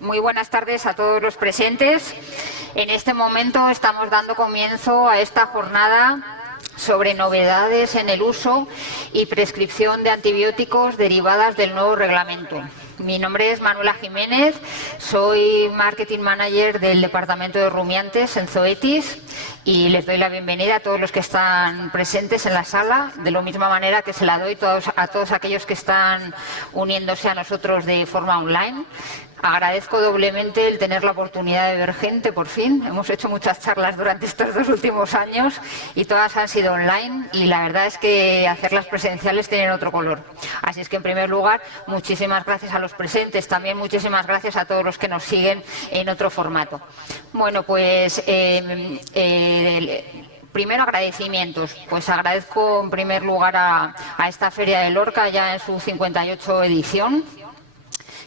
Muy buenas tardes a todos los presentes. En este momento estamos dando comienzo a esta jornada sobre novedades en el uso y prescripción de antibióticos derivadas del nuevo reglamento. Mi nombre es Manuela Jiménez, soy Marketing Manager del Departamento de Rumiantes en Zoetis y les doy la bienvenida a todos los que están presentes en la sala, de la misma manera que se la doy a todos aquellos que están uniéndose a nosotros de forma online. Agradezco doblemente el tener la oportunidad de ver gente, por fin. Hemos hecho muchas charlas durante estos 2 últimos años y todas han sido online y la verdad es que hacerlas presenciales tienen otro color. Así es que, en primer lugar, muchísimas gracias a los presentes. También muchísimas gracias a todos los que nos siguen en otro formato. Bueno, pues primero, agradecimientos. Pues agradezco en primer lugar a esta Feria de Lorca, ya en su 58 edición,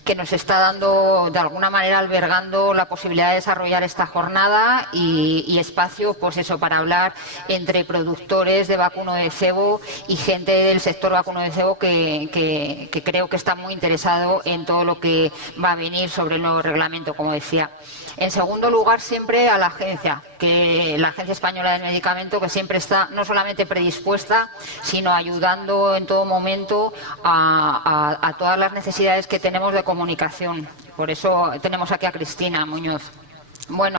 que nos está dando, de alguna manera, albergando la posibilidad de desarrollar esta jornada y espacio, pues eso, para hablar entre productores de vacuno de cebo y gente del sector vacuno de cebo que creo que está muy interesado en todo lo que va a venir sobre el nuevo reglamento, como decía. En segundo lugar, siempre a la agencia, que la Agencia Española del Medicamento, que siempre está no solamente predispuesta, sino ayudando en todo momento a todas las necesidades que tenemos de comunicación. Por eso tenemos aquí a Cristina Muñoz. Bueno,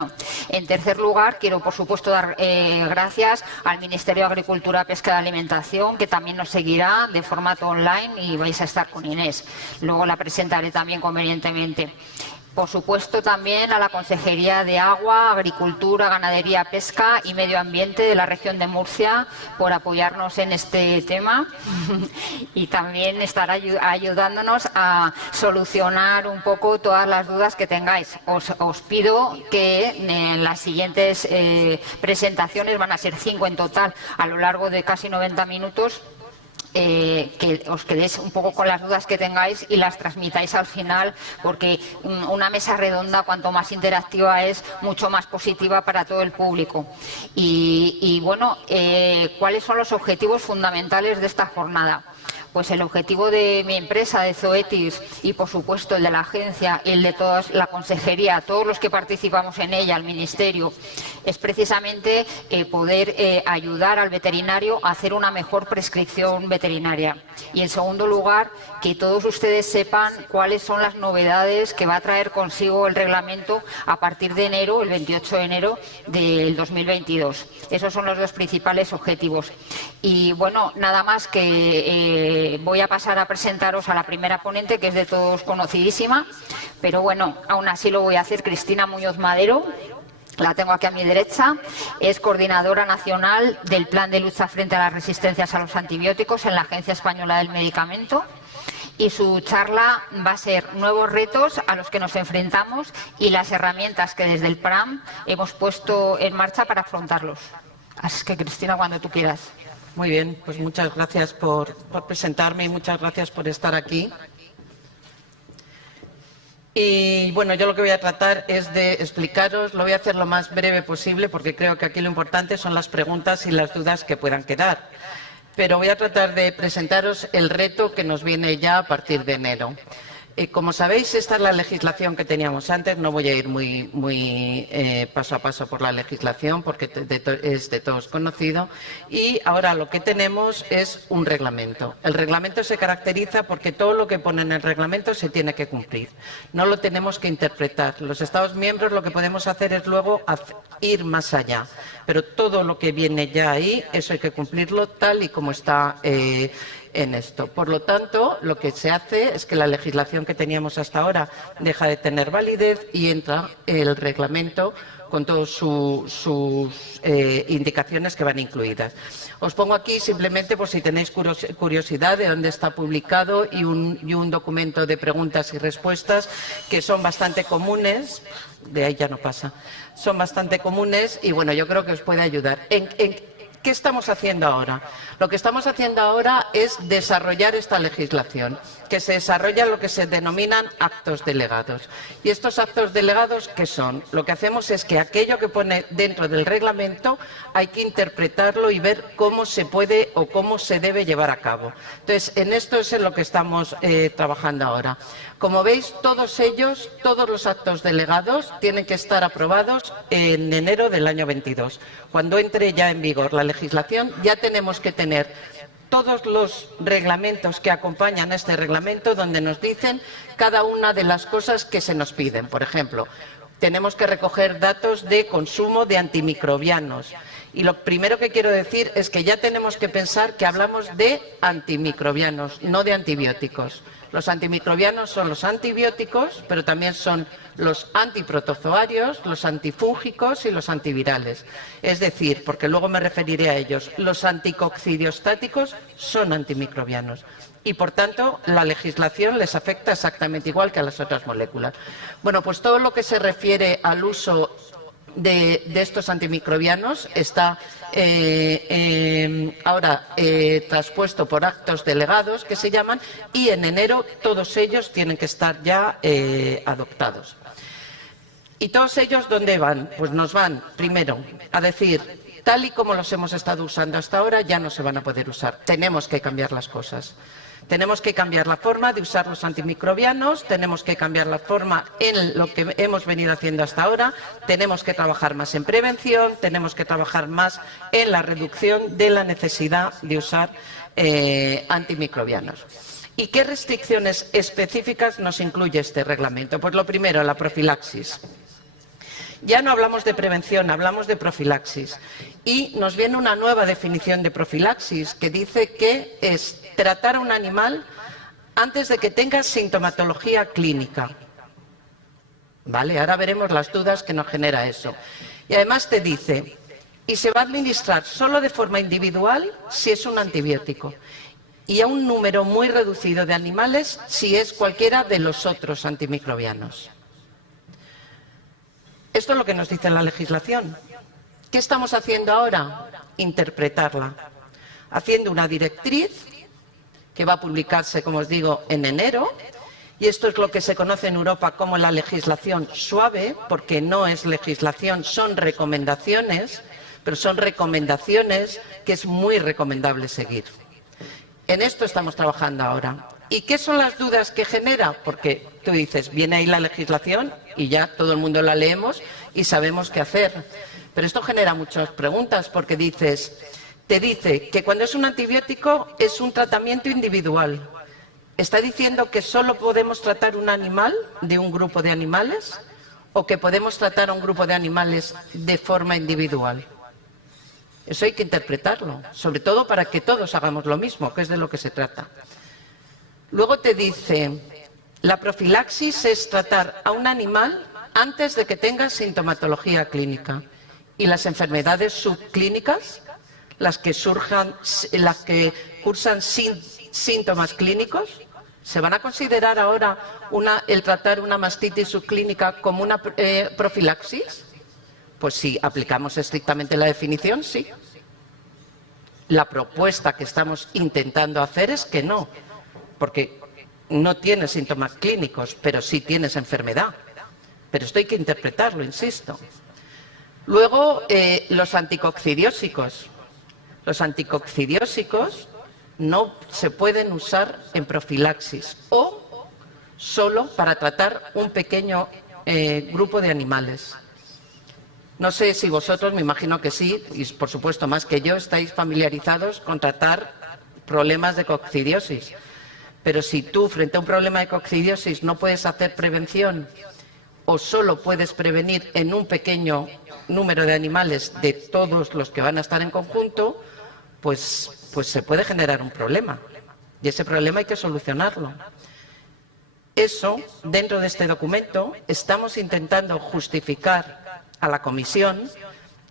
en tercer lugar, quiero por supuesto dar gracias al Ministerio de Agricultura, Pesca y Alimentación, que también nos seguirá de formato online y vais a estar con Inés. Luego la presentaré también convenientemente. Por supuesto, también a la Consejería de Agua, Agricultura, Ganadería, Pesca y Medio Ambiente de la región de Murcia por apoyarnos en este tema y también estar ayudándonos a solucionar un poco todas las dudas que tengáis. Os pido que en las siguientes presentaciones, van a ser 5 en total a lo largo de casi 90 minutos, que os quedéis un poco con las dudas que tengáis y las transmitáis al final, porque una mesa redonda, cuanto más interactiva es, mucho más positiva para todo el público. Y bueno, ¿cuáles son los objetivos fundamentales de esta jornada? Pues el objetivo de mi empresa, de Zoetis, y por supuesto el de la agencia, el de toda la consejería, todos los que participamos en ella, el ministerio, es precisamente poder ayudar al veterinario a hacer una mejor prescripción veterinaria. Y en segundo lugar, que todos ustedes sepan cuáles son las novedades que va a traer consigo el reglamento a partir de enero, el 28 de enero del 2022. Esos son los 2 principales objetivos. Y bueno, nada más que voy a pasar a presentaros a la primera ponente, que es de todos conocidísima, pero bueno, aún así lo voy a hacer. Cristina Muñoz Madero, la tengo aquí a mi derecha, es coordinadora nacional del Plan de Lucha frente a las resistencias a los antibióticos en la Agencia Española del Medicamento. Y su charla va a ser nuevos retos a los que nos enfrentamos y las herramientas que desde el PRAM hemos puesto en marcha para afrontarlos. Así que, Cristina, cuando tú quieras. Muy bien, pues muchas gracias por presentarme y muchas gracias por estar aquí. Y bueno, yo lo que voy a tratar es de explicaros, lo voy a hacer lo más breve posible porque creo que aquí lo importante son las preguntas y las dudas que puedan quedar. Pero voy a tratar de presentaros el reto que nos viene ya a partir de enero. Como sabéis, esta es la legislación que teníamos antes. No voy a ir muy paso a paso por la legislación porque es de todos conocido. Y ahora lo que tenemos es un reglamento. El reglamento se caracteriza porque todo lo que pone en el reglamento se tiene que cumplir. No lo tenemos que interpretar. Los Estados miembros lo que podemos hacer es luego ir más allá. Pero todo lo que viene ya ahí, eso hay que cumplirlo tal y como está en esto. Por lo tanto, lo que se hace es que la legislación que teníamos hasta ahora deja de tener validez y entra el reglamento con todas sus indicaciones que van incluidas. Os pongo aquí simplemente por si tenéis curiosidad de dónde está publicado y un documento de preguntas y respuestas que son bastante comunes. De ahí ya no pasa. Son bastante comunes y bueno, yo creo que os puede ayudar. ¿Qué estamos haciendo ahora? Lo que estamos haciendo ahora es desarrollar esta legislación, que se desarrolla lo que se denominan actos delegados. ¿Y estos actos delegados qué son? Lo que hacemos es que aquello que pone dentro del reglamento hay que interpretarlo y ver cómo se puede o cómo se debe llevar a cabo. Entonces, en esto es en lo que estamos trabajando ahora. Como veis, todos ellos, todos los actos delegados tienen que estar aprobados en enero del año 22. Cuando entre ya en vigor la legislación, ya tenemos que tener todos los reglamentos que acompañan a este reglamento donde nos dicen cada una de las cosas que se nos piden. Por ejemplo, tenemos que recoger datos de consumo de antimicrobianos. Y lo primero que quiero decir es que ya tenemos que pensar que hablamos de antimicrobianos, no de antibióticos. Los antimicrobianos son los antibióticos, pero también son los antiprotozoarios, los antifúngicos y los antivirales. Es decir, porque luego me referiré a ellos, los anticoccidiostáticos son antimicrobianos. Y, por tanto, la legislación les afecta exactamente igual que a las otras moléculas. Bueno, pues todo lo que se refiere al uso de estos antimicrobianos está ahora traspuesto por actos delegados, que se llaman, y en enero todos ellos tienen que estar ya adoptados. ¿Y todos ellos dónde van? Pues nos van, primero, a decir, tal y como los hemos estado usando hasta ahora, ya no se van a poder usar. Tenemos que cambiar las cosas. Tenemos que cambiar la forma de usar los antimicrobianos, tenemos que cambiar la forma en lo que hemos venido haciendo hasta ahora, tenemos que trabajar más en prevención, tenemos que trabajar más en la reducción de la necesidad de usar antimicrobianos. ¿Y qué restricciones específicas nos incluye este reglamento? Pues lo primero, la profilaxis. Ya no hablamos de prevención, hablamos de profilaxis. Y nos viene una nueva definición de profilaxis que dice que es tratar a un animal antes de que tenga sintomatología clínica. ¿Vale? Ahora veremos las dudas que nos genera eso. Y además te dice, y se va a administrar solo de forma individual si es un antibiótico, y a un número muy reducido de animales si es cualquiera de los otros antimicrobianos. Esto es lo que nos dice la legislación. ¿Qué estamos haciendo ahora? Interpretarla, haciendo una directriz que va a publicarse, como os digo, en enero, y esto es lo que se conoce en Europa como la legislación suave, porque no es legislación, son recomendaciones, pero son recomendaciones que es muy recomendable seguir. En esto estamos trabajando ahora. ¿Y qué son las dudas que genera? Porque tú dices, viene ahí la legislación y ya todo el mundo la leemos y sabemos qué hacer. Pero esto genera muchas preguntas porque te dice que cuando es un antibiótico es un tratamiento individual. ¿Está diciendo que solo podemos tratar un animal de un grupo de animales o que podemos tratar a un grupo de animales de forma individual? Eso hay que interpretarlo, sobre todo para que todos hagamos lo mismo, que es de lo que se trata. Luego te dice, la profilaxis es tratar a un animal antes de que tenga sintomatología clínica. ¿Y las enfermedades subclínicas, las que cursan sin síntomas clínicos, se van a considerar ahora el tratar una mastitis subclínica como una profilaxis? Pues si aplicamos estrictamente la definición, sí. La propuesta que estamos intentando hacer es que no, porque no tienes síntomas clínicos, pero sí tienes enfermedad. Pero esto hay que interpretarlo, insisto. Luego, los anticoccidiósicos. Los anticoccidiósicos no se pueden usar en profilaxis o solo para tratar un pequeño grupo de animales. No sé si vosotros, me imagino que sí, y por supuesto más que yo, estáis familiarizados con tratar problemas de coccidiosis. Pero si tú, frente a un problema de coccidiosis, no puedes hacer prevención o solo puedes prevenir en un pequeño número de animales de todos los que van a estar en conjunto, pues se puede generar un problema. Y ese problema hay que solucionarlo. Eso, dentro de este documento, estamos intentando justificar a la Comisión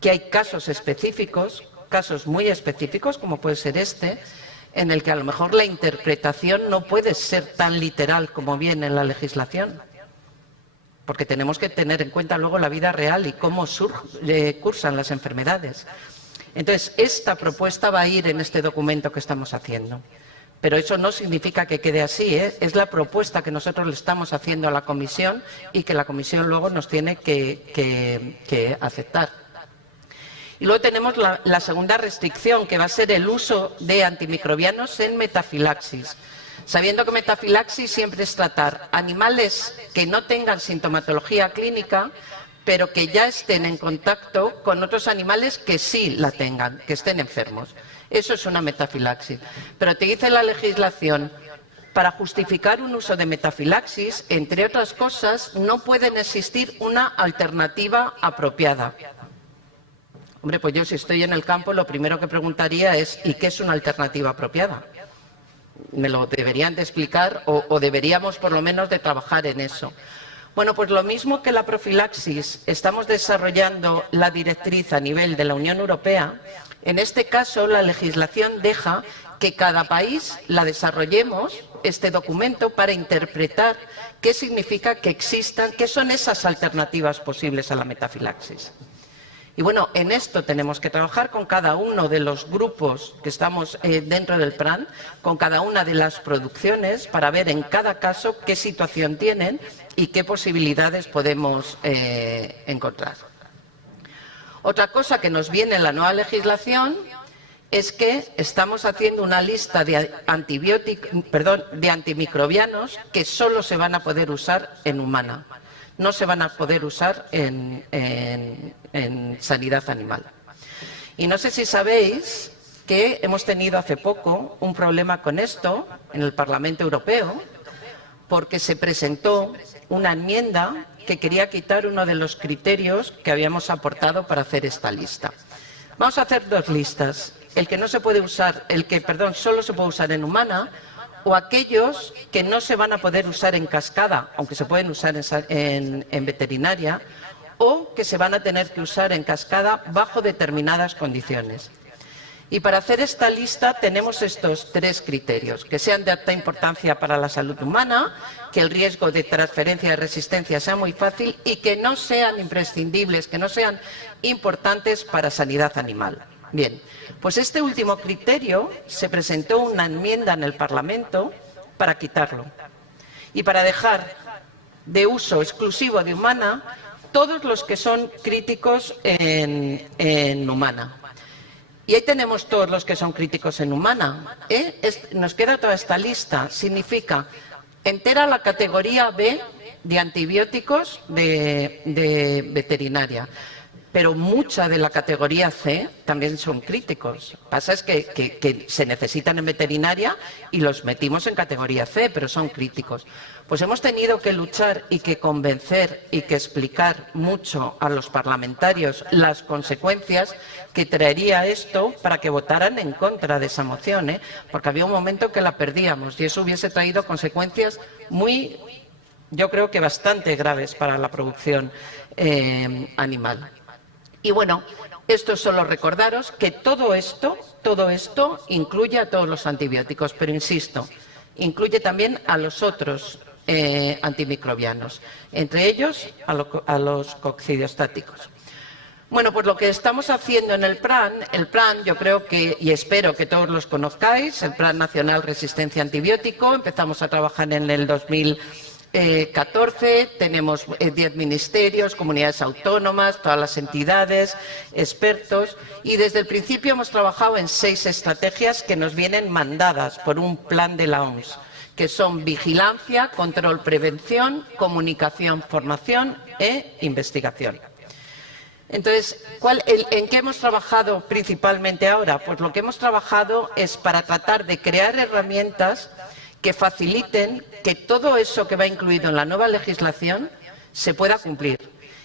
que hay casos específicos, casos muy específicos, como puede ser este, en el que a lo mejor la interpretación no puede ser tan literal como viene en la legislación. Porque tenemos que tener en cuenta luego la vida real y cómo cursan las enfermedades. Entonces, esta propuesta va a ir en este documento que estamos haciendo. Pero eso no significa que quede así, ¿eh? Es la propuesta que nosotros le estamos haciendo a la Comisión y que la Comisión luego nos tiene que aceptar. Y luego tenemos la segunda restricción, que va a ser el uso de antimicrobianos en metafilaxis. Sabiendo que metafilaxis siempre es tratar animales que no tengan sintomatología clínica, pero que ya estén en contacto con otros animales que sí la tengan, que estén enfermos. Eso es una metafilaxis. Pero te dice la legislación, para justificar un uso de metafilaxis, entre otras cosas, no puede existir una alternativa apropiada. Hombre, pues yo si estoy en el campo, lo primero que preguntaría es ¿y qué es una alternativa apropiada? Me lo deberían de explicar o deberíamos por lo menos de trabajar en eso. Bueno, pues lo mismo que la profilaxis, estamos desarrollando la directriz a nivel de la Unión Europea. En este caso, la legislación deja que cada país la desarrollemos, este documento, para interpretar qué significa que existan, qué son esas alternativas posibles a la metafilaxis. Y bueno, en esto tenemos que trabajar con cada uno de los grupos que estamos dentro del plan, con cada una de las producciones, para ver en cada caso qué situación tienen y qué posibilidades podemos encontrar. Otra cosa que nos viene en la nueva legislación es que estamos haciendo una lista de antimicrobianos que solo se van a poder usar en humana. No se van a poder usar en sanidad animal. Y no sé si sabéis que hemos tenido hace poco un problema con esto en el Parlamento Europeo, porque se presentó una enmienda que quería quitar uno de los criterios que habíamos aportado para hacer esta lista. Vamos a hacer dos listas. El que no se puede usar, solo se puede usar en humana, o aquellos que no se van a poder usar en cascada, aunque se pueden usar en veterinaria, o que se van a tener que usar en cascada bajo determinadas condiciones. Y para hacer esta lista tenemos estos tres criterios: que sean de alta importancia para la salud humana, que el riesgo de transferencia de resistencia sea muy fácil y que no sean imprescindibles, que no sean importantes para sanidad animal. Bien, pues este último criterio se presentó una enmienda en el Parlamento para quitarlo y para dejar de uso exclusivo de humana todos los que son críticos en humana. Y ahí tenemos todos los que son críticos en humana. Nos queda toda esta lista. Significa entera la categoría B de antibióticos de veterinaria. Pero mucha de la categoría C también son críticos. Lo que pasa es que se necesitan en veterinaria y los metimos en categoría C, pero son críticos. Pues hemos tenido que luchar y que convencer y que explicar mucho a los parlamentarios las consecuencias que traería esto para que votaran en contra de esa moción, porque había un momento que la perdíamos y eso hubiese traído consecuencias muy, yo creo que bastante graves para la producción animal. Y bueno, esto es solo recordaros que todo esto incluye a todos los antibióticos, pero insisto, incluye también a los otros antimicrobianos, entre ellos a los coccidiostáticos. Bueno, pues lo que estamos haciendo en el plan yo creo que, y espero que todos los conozcáis, el Plan Nacional Resistencia a Antibiótico, empezamos a trabajar en el 2014, tenemos 10 ministerios, comunidades autónomas, todas las entidades, expertos, y desde el principio hemos trabajado en 6 estrategias que nos vienen mandadas por un plan de la OMS, que son vigilancia, control, prevención, comunicación, formación e investigación. Entonces, ¿en qué hemos trabajado principalmente ahora? Pues lo que hemos trabajado es para tratar de crear herramientas que faciliten que todo eso que va incluido en la nueva legislación se pueda cumplir.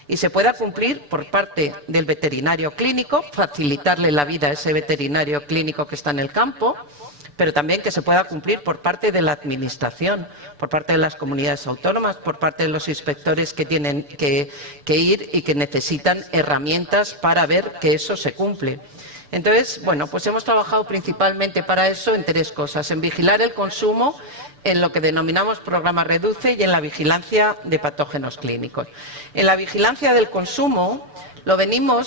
Y se pueda cumplir por parte del veterinario clínico, facilitarle la vida a ese veterinario clínico que está en el campo, pero también que se pueda cumplir por parte de la Administración, por parte de las comunidades autónomas, por parte de los inspectores que tienen que ir y que necesitan herramientas para ver que eso se cumple. Entonces, bueno, pues hemos trabajado principalmente para eso en 3 cosas: en vigilar el consumo, en lo que denominamos programa Reduce y en la vigilancia de patógenos clínicos. En la vigilancia del consumo,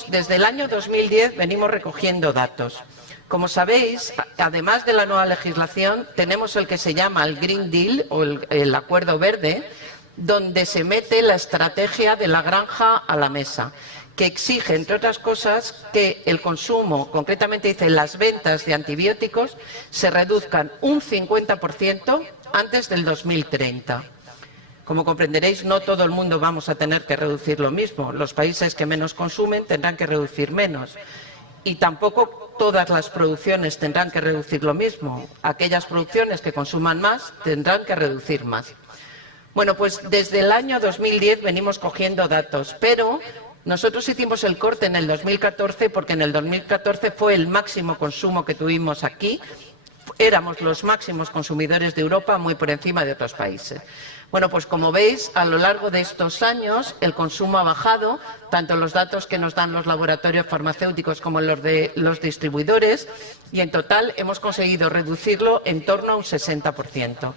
Desde el año 2010 venimos recogiendo datos. Como sabéis, además de la nueva legislación, tenemos el que se llama el Green Deal o el Acuerdo Verde, donde se mete la estrategia de la granja a la mesa, que exige, entre otras cosas, que el consumo, concretamente dice las ventas de antibióticos, se reduzcan un 50% antes del 2030. Como comprenderéis, no todo el mundo vamos a tener que reducir lo mismo. Los países que menos consumen tendrán que reducir menos. Y tampoco todas las producciones tendrán que reducir lo mismo. Aquellas producciones que consuman más tendrán que reducir más. Bueno, pues desde el año 2010 venimos cogiendo datos, pero nosotros hicimos el corte en el 2014 porque en el 2014 fue el máximo consumo que tuvimos aquí. Éramos los máximos consumidores de Europa, muy por encima de otros países. Bueno, pues como veis, a lo largo de estos años el consumo ha bajado, tanto los datos que nos dan los laboratorios farmacéuticos como los de los distribuidores, y en total hemos conseguido reducirlo en torno a un 60%.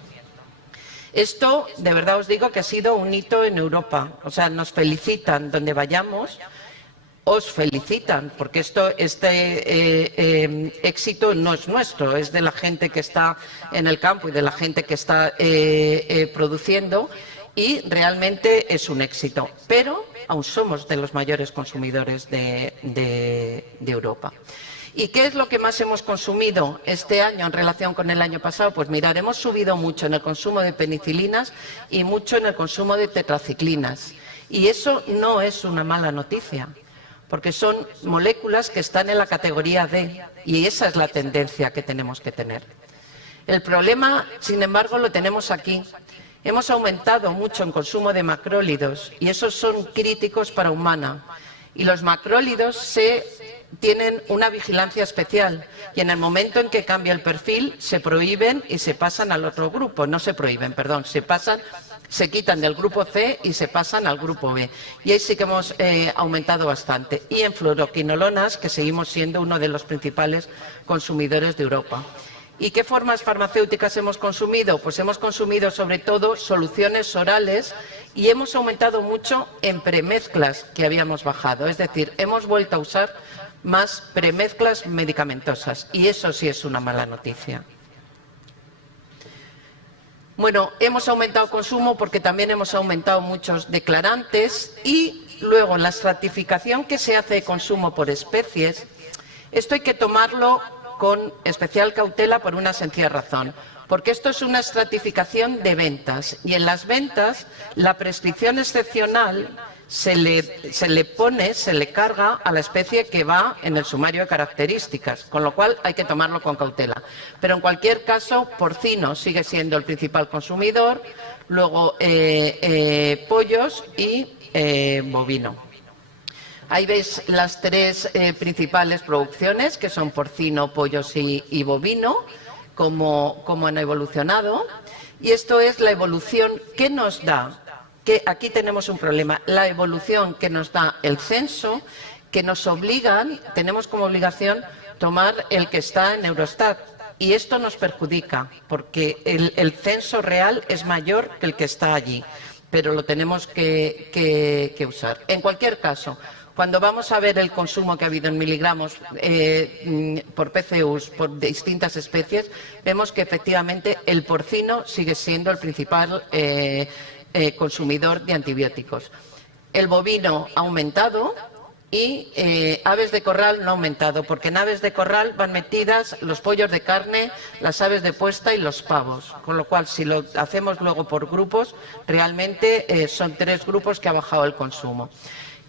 Esto, de verdad os digo que ha sido un hito en Europa. O sea, nos felicitan donde vayamos, os felicitan, porque este éxito no es nuestro, es de la gente que está en el campo y de la gente que está produciendo, y realmente es un éxito. Pero aún somos de los mayores consumidores de Europa. ¿Y qué es lo que más hemos consumido este año en relación con el año pasado? Pues mirad, hemos subido mucho en el consumo de penicilinas y mucho en el consumo de tetraciclinas. Y eso no es una mala noticia, porque son moléculas que están en la categoría D, y esa es la tendencia que tenemos que tener. El problema, sin embargo, lo tenemos aquí. Hemos aumentado mucho en consumo de macrólidos, y esos son críticos para humana. Y los macrólidos tienen una vigilancia especial, y en el momento en que cambia el perfil se prohíben y se pasan al otro grupo. No se prohíben, perdón, se quitan del grupo C y se pasan al grupo B. Y ahí sí que hemos aumentado bastante. Y en fluoroquinolonas, que seguimos siendo uno de los principales consumidores de Europa. ¿Y qué formas farmacéuticas hemos consumido? Pues hemos consumido sobre todo soluciones orales, y hemos aumentado mucho en premezclas, que habíamos bajado. Es decir, hemos vuelto a usar más premezclas medicamentosas, y eso sí es una mala noticia. Bueno, hemos aumentado consumo porque también hemos aumentado muchos declarantes, y luego la estratificación que se hace de consumo por especies, esto hay que tomarlo con especial cautela por una sencilla razón, porque esto es una estratificación de ventas, y en las ventas la prescripción excepcional se le carga a la especie que va en el sumario de características, con lo cual hay que tomarlo con cautela. Pero en cualquier caso, porcino sigue siendo el principal consumidor, luego pollos y bovino. Ahí veis las tres principales producciones, que son porcino, pollos y bovino, cómo han evolucionado. Y esto es la evolución que nos da, que aquí tenemos un problema, la evolución que nos da el censo, que nos obligan, tenemos como obligación tomar el que está en Eurostat. Y esto nos perjudica, porque el censo real es mayor que el que está allí, pero lo tenemos que usar. En cualquier caso, cuando vamos a ver el consumo que ha habido en miligramos por PCUs, por distintas especies, vemos que efectivamente el porcino sigue siendo el principal consumidor de antibióticos. El bovino ha aumentado y aves de corral no ha aumentado, porque en aves de corral van metidas los pollos de carne, las aves de puesta y los pavos, con lo cual si lo hacemos luego por grupos, realmente son tres grupos que ha bajado el consumo.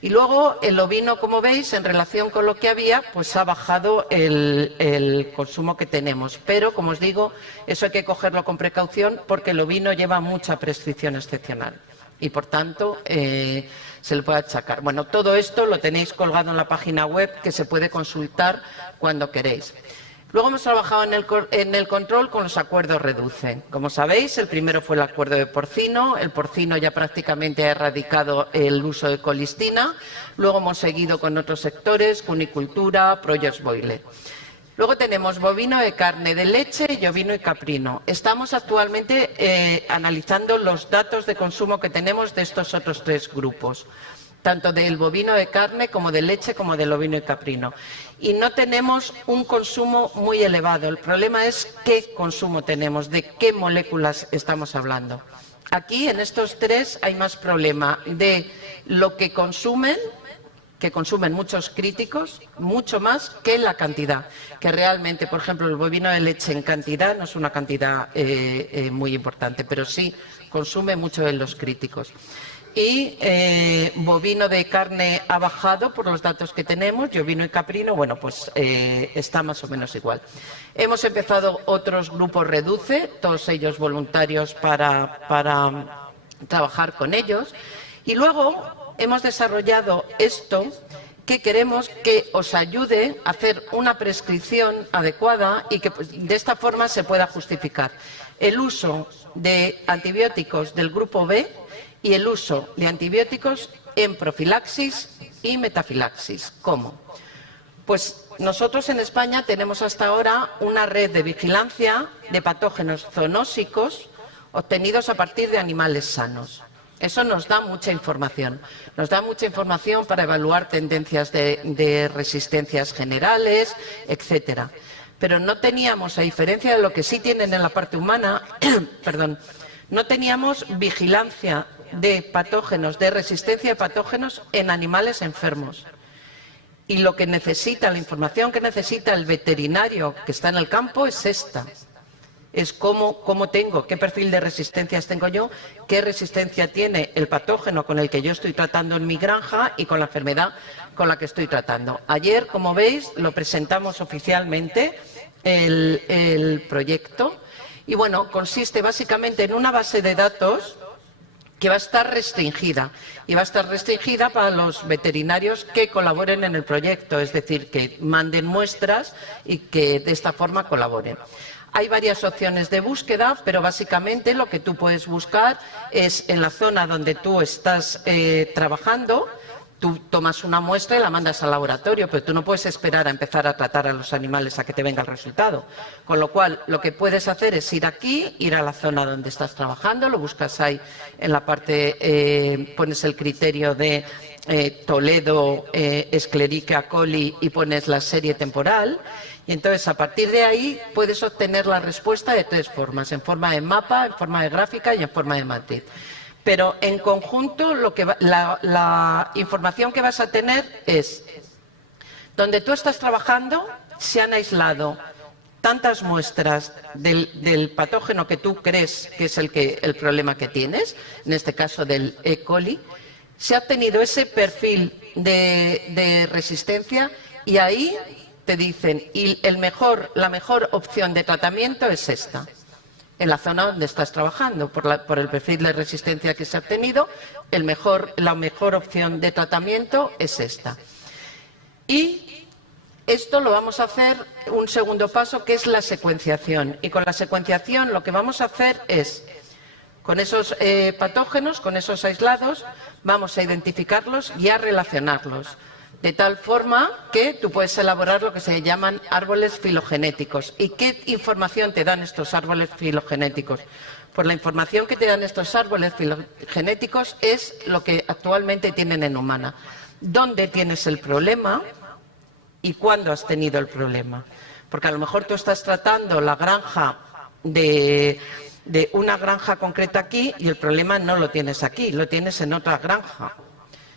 Y luego el ovino, como veis, en relación con lo que había, pues ha bajado el consumo que tenemos. Pero, como os digo, eso hay que cogerlo con precaución, porque el ovino lleva mucha prescripción excepcional y, por tanto, se le puede achacar. Bueno, todo esto lo tenéis colgado en la página web, que se puede consultar cuando queréis. Luego hemos trabajado en el control con los acuerdos REDUCE. Como sabéis, el primero fue el acuerdo de porcino. El porcino ya prácticamente ha erradicado el uso de colistina. Luego hemos seguido con otros sectores, cunicultura, Project Boyle. Luego tenemos bovino de carne, de leche y ovino y caprino. Estamos actualmente analizando los datos de consumo que tenemos de estos otros tres grupos. tanto del bovino de carne como de leche como del ovino y caprino. Y no tenemos un consumo muy elevado. El problema es qué consumo tenemos, de qué moléculas estamos hablando. Aquí, en estos tres, hay más problema de lo que consumen muchos críticos, mucho más que la cantidad. Que realmente, por ejemplo, el bovino de leche en cantidad no es una cantidad muy importante, pero sí consume mucho de los críticos. Y bovino de carne ha bajado por los datos que tenemos, y ovino y caprino, bueno, pues está más o menos igual. Hemos empezado otros grupos reduce, todos ellos voluntarios para trabajar con ellos. Y luego hemos desarrollado esto que queremos que os ayude a hacer una prescripción adecuada y que de esta forma se pueda justificar el uso de antibióticos del grupo B y el uso de antibióticos en profilaxis y metafilaxis. ¿Cómo? Pues nosotros en España tenemos hasta ahora una red de vigilancia de patógenos zoonósicos obtenidos a partir de animales sanos. Eso nos da mucha información. Nos da mucha información para evaluar tendencias de resistencias generales, etcétera. Pero no teníamos, a diferencia de lo que sí tienen en la parte humana, perdón, no teníamos vigilancia de patógenos, de resistencia a patógenos en animales enfermos. Y lo que necesita, la información que necesita el veterinario que está en el campo es esta. Es cómo tengo, qué perfil de resistencias tengo yo, qué resistencia tiene el patógeno con el que yo estoy tratando en mi granja y con la enfermedad con la que estoy tratando. Ayer, como veis, lo presentamos oficialmente, el proyecto. Y bueno, consiste básicamente en una base de datos que va a estar restringida. Y va a estar restringida para los veterinarios que colaboren en el proyecto, es decir, que manden muestras y que de esta forma colaboren. Hay varias opciones de búsqueda, pero básicamente lo que tú puedes buscar es en la zona donde tú estás trabajando. Tú tomas una muestra y la mandas al laboratorio, pero tú no puedes esperar a empezar a tratar a los animales a que te venga el resultado. Con lo cual, lo que puedes hacer es ir aquí, ir a la zona donde estás trabajando, lo buscas ahí en la parte, pones el criterio de Toledo, Escherichia coli y pones la serie temporal. Y entonces, a partir de ahí, puedes obtener la respuesta de tres formas: en forma de mapa, en forma de gráfica y en forma de matriz. Pero en conjunto, la información que vas a tener es, donde tú estás trabajando, se han aislado tantas muestras del patógeno que tú crees que es el problema que tienes, en este caso del E. coli, se ha obtenido ese perfil de resistencia y ahí te dicen, y la mejor opción de tratamiento es esta. En la zona donde estás trabajando, por el perfil de resistencia que se ha obtenido, la mejor opción de tratamiento es esta. Y esto lo vamos a hacer un segundo paso, que es la secuenciación. Y con la secuenciación lo que vamos a hacer es, con esos patógenos, con esos aislados, vamos a identificarlos y a relacionarlos. De tal forma que tú puedes elaborar lo que se llaman árboles filogenéticos. ¿Y qué información te dan estos árboles filogenéticos? Pues la información que te dan estos árboles filogenéticos es lo que actualmente tienen en humana. ¿Dónde tienes el problema y cuándo has tenido el problema? Porque a lo mejor tú estás tratando la granja de una granja concreta aquí y el problema no lo tienes aquí, lo tienes en otra granja.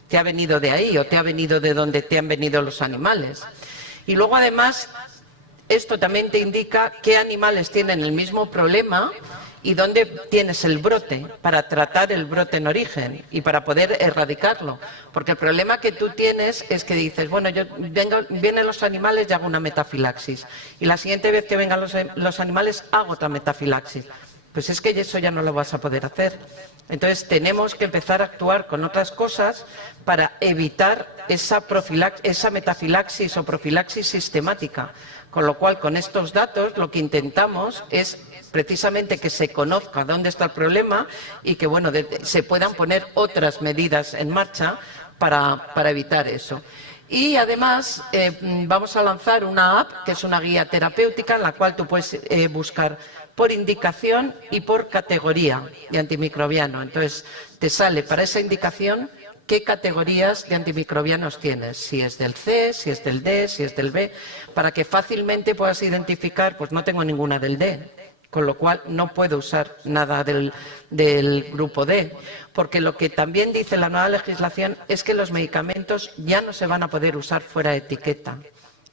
Te ha venido de ahí o te ha venido de donde te han venido los animales. Y luego, además, esto también te indica qué animales tienen el mismo problema y dónde tienes el brote, para tratar el brote en origen y para poder erradicarlo. Porque el problema que tú tienes es que dices, bueno, vienen los animales y hago una metafilaxis. Y la siguiente vez que vengan los animales hago otra metafilaxis. Pues es que eso ya no lo vas a poder hacer. Entonces tenemos que empezar a actuar con otras cosas para evitar esa metafilaxis o profilaxis sistemática. Con lo cual, con estos datos, lo que intentamos es precisamente que se conozca dónde está el problema y que bueno, se puedan poner otras medidas en marcha para evitar eso. Y además vamos a lanzar una app, que es una guía terapéutica, en la cual tú puedes buscar por indicación y por categoría de antimicrobiano. Entonces, te sale para esa indicación qué categorías de antimicrobianos tienes, si es del C, si es del D, si es del B, para que fácilmente puedas identificar, pues no tengo ninguna del D, con lo cual no puedo usar nada del grupo D, porque lo que también dice la nueva legislación es que los medicamentos ya no se van a poder usar fuera de etiqueta.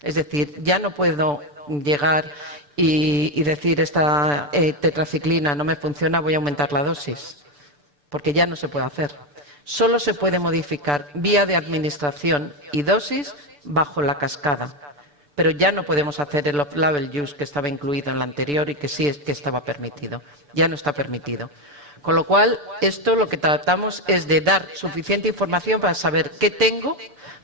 Es decir, ya no puedo llegar y decir esta tetraciclina no me funciona, voy a aumentar la dosis, porque ya no se puede hacer. Solo se puede modificar vía de administración y dosis bajo la cascada, pero ya no podemos hacer el off-label use que estaba incluido en la anterior y que sí es que estaba permitido. Ya no está permitido. Con lo cual, esto lo que tratamos es de dar suficiente información para saber qué tengo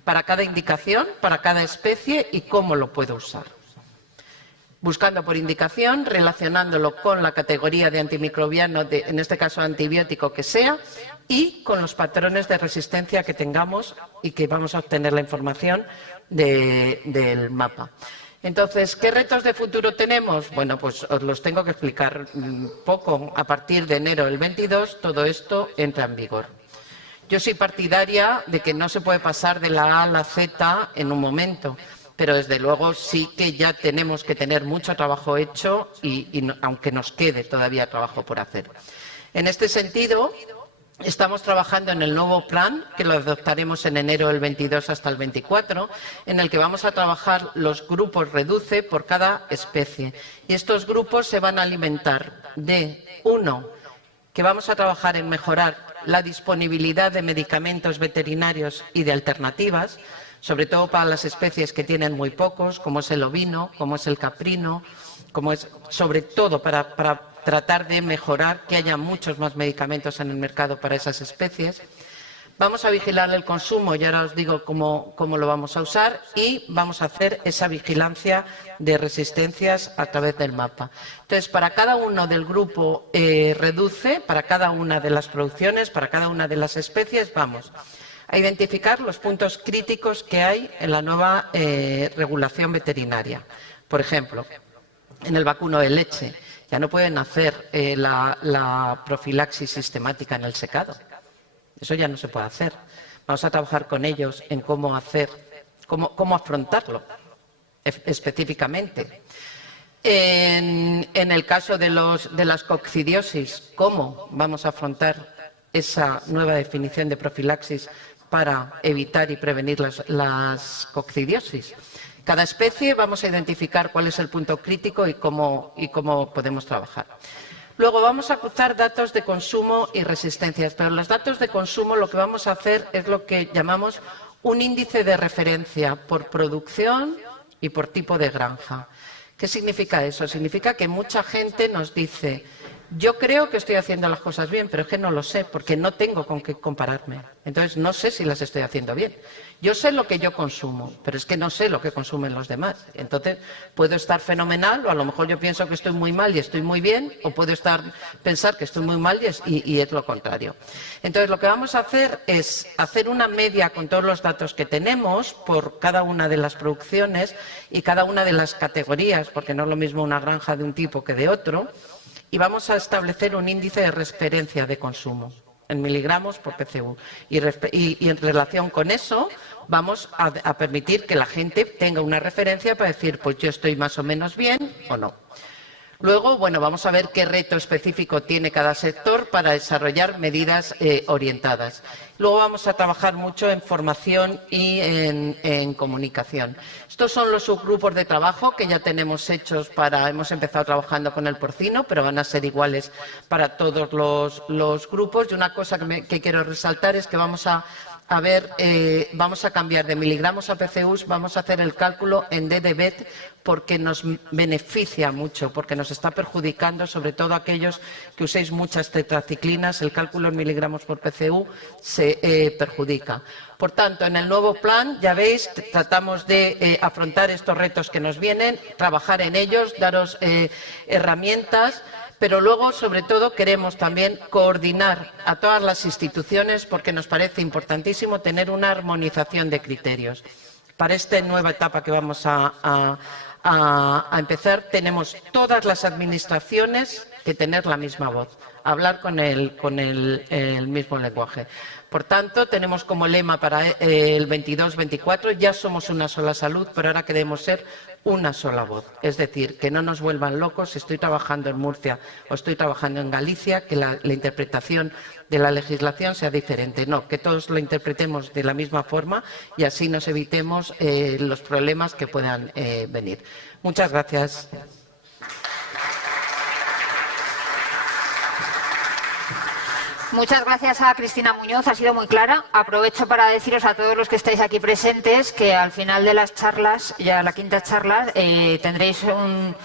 para cada indicación, para cada especie y cómo lo puedo usar. Buscando por indicación, relacionándolo con la categoría de antimicrobiano, en este caso antibiótico que sea, y con los patrones de resistencia que tengamos y que vamos a obtener la información del mapa. Entonces, ¿qué retos de futuro tenemos? Bueno, pues os los tengo que explicar poco. A partir de enero del 22, todo esto entra en vigor. Yo soy partidaria de que no se puede pasar de la A a la Z en un momento, pero desde luego sí que ya tenemos que tener mucho trabajo hecho aunque nos quede todavía trabajo por hacer. En este sentido, estamos trabajando en el nuevo plan, que lo adoptaremos en enero del 22 hasta el 24, en el que vamos a trabajar los grupos REDUCE por cada especie. Y estos grupos se van a alimentar de, uno, que vamos a trabajar en mejorar la disponibilidad de medicamentos veterinarios y de alternativas, sobre todo para las especies que tienen muy pocos, como es el ovino, como es el caprino, como es, sobre todo para tratar de mejorar que haya muchos más medicamentos en el mercado para esas especies. Vamos a vigilar el consumo, y ahora os digo cómo lo vamos a usar, y vamos a hacer esa vigilancia de resistencias a través del mapa. Entonces, para cada uno del grupo REDUCE, para cada una de las producciones, para cada una de las especies, vamos a identificar los puntos críticos que hay en la nueva regulación veterinaria. Por ejemplo, en el vacuno de leche ya no pueden hacer la profilaxis sistemática en el secado. Eso ya no se puede hacer. Vamos a trabajar con ellos en cómo afrontarlo específicamente. En el caso de las coccidiosis, ¿cómo vamos a afrontar esa nueva definición de profilaxis para evitar y prevenir las coccidiosis? Cada especie vamos a identificar cuál es el punto crítico y cómo podemos trabajar. Luego vamos a cruzar datos de consumo y resistencias, pero los datos de consumo lo que vamos a hacer es lo que llamamos un índice de referencia por producción y por tipo de granja. ¿Qué significa eso? Significa que mucha gente nos dice: yo creo que estoy haciendo las cosas bien, pero es que no lo sé, porque no tengo con qué compararme. Entonces, no sé si las estoy haciendo bien. Yo sé lo que yo consumo, pero es que no sé lo que consumen los demás. Entonces, puedo estar fenomenal, o a lo mejor yo pienso que estoy muy mal y estoy muy bien, o puedo pensar que estoy muy mal y es lo contrario. Entonces, lo que vamos a hacer es hacer una media con todos los datos que tenemos por cada una de las producciones y cada una de las categorías, porque no es lo mismo una granja de un tipo que de otro, y vamos a establecer un índice de referencia de consumo en miligramos por PCU. Y en relación con eso vamos a permitir que la gente tenga una referencia para decir, pues yo estoy más o menos bien o no. Luego, bueno, vamos a ver qué reto específico tiene cada sector para desarrollar medidas orientadas. Luego vamos a trabajar mucho en formación y en comunicación. Estos son los subgrupos de trabajo que ya tenemos hechos hemos empezado trabajando con el porcino, pero van a ser iguales para todos los grupos. Y una cosa que quiero resaltar es que vamos a cambiar de miligramos a PCUs, vamos a hacer el cálculo en DDBET porque nos beneficia mucho, porque nos está perjudicando, sobre todo aquellos que uséis muchas tetraciclinas, el cálculo en miligramos por PCU se perjudica. Por tanto, en el nuevo plan, ya veis, tratamos de afrontar estos retos que nos vienen, trabajar en ellos, daros herramientas, pero luego, sobre todo, queremos también coordinar a todas las instituciones porque nos parece importantísimo tener una armonización de criterios. Para esta nueva etapa que vamos a empezar, tenemos todas las administraciones que tener la misma voz. hablar con el mismo lenguaje. Por tanto, tenemos como lema para el 22-24, ya somos una sola salud, pero ahora queremos ser una sola voz. Es decir, que no nos vuelvan locos si estoy trabajando en Murcia o estoy trabajando en Galicia, que la interpretación de la legislación sea diferente. No, que todos lo interpretemos de la misma forma y así nos evitemos los problemas que puedan venir. Muchas gracias. Muchas gracias a Cristina Muñoz, ha sido muy clara. Aprovecho para deciros a todos los que estáis aquí presentes que al final de las charlas, ya la quinta charla, tendréis un